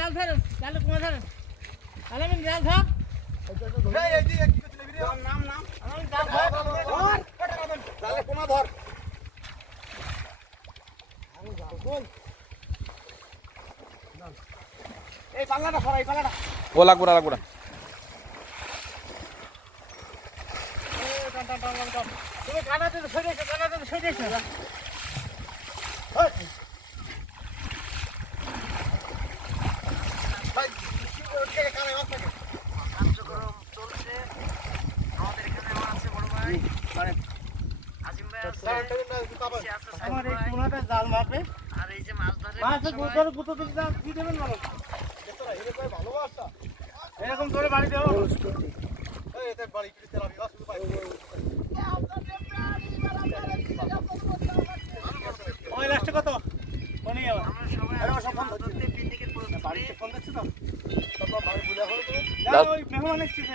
জাল ধরেন, জালে কুমা ধরেন। আলামিন জাল ধর। নাম আলামিন জাল ধর। জালে কোনা ধর। এই পাল্লাটা সরাই, পাল্লাটা। ও লাগবো না। তুমি কানাতে সরে এসো। ভাই, কানে মাছ থাকে। কার্যক্রম চলছে আমাদের এখানে আমার আছে বড় ভাই আজিম ভাই আছে সে আছে আমার সাইদ এই ভাই কোনাটা জাল মারবে। আর এই যে মাছ ধরে মাছ গুতর গুতো দিতে দাও, কি দেবেন বলো? ভালো মাছটা। এরকম করে বাড়ি দেবো। এই এতে বাড়ি পিছতে আমি মাছ শুধু পাই। ওই লাস্টে কত? কোনি আবার। আমরা সবাই মাছ ধরতে পিকনিকের প্রস্তুতি বাড়িতে ফোন দিচ্ছ তো? তারপর ভাই বুঝা হলো তুমি। যাও ওই মেহমান এসেছে।